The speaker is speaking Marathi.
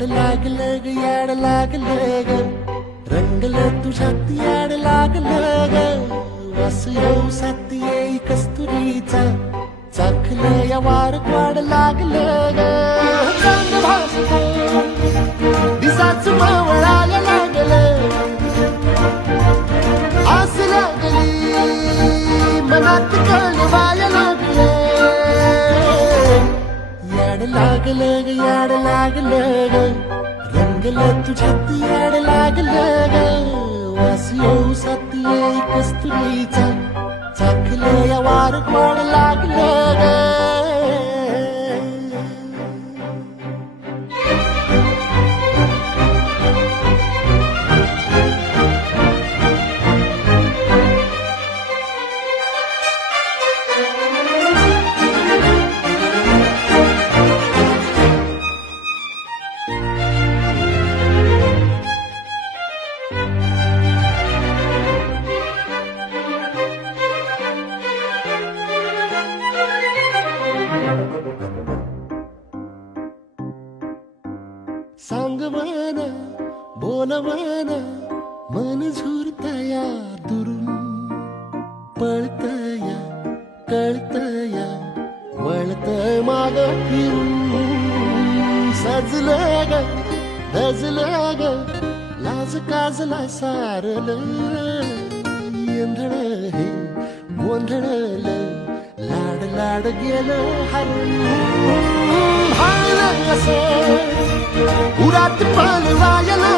याड लागलं ग याड लागलं ग. रंगलं तुझ्यात याड लागलं ग. वास येऊ साथ येई कस्तुरीचा. चाखलं या वार क्वाड लागलं ग. चांग दिसाच लागलं. आस लागली मनात याड लागलं ग याड लागलं ग. रंगलं तुझ्यात याड लागलं ग. वास येऊ साथ येई कस्तुरीचा चाकलं या वार ग. सांग म्हणा बोल म्हणा मन झुरतया दुरून पळतया कळतया वळतय माग फिरून. सजलं ग धजलं ग लाज काजला सारलं. येंधळ हे गोंधळलं लाड लाड गेलं हरून. भाळलं असं उरात पालवायला गेलं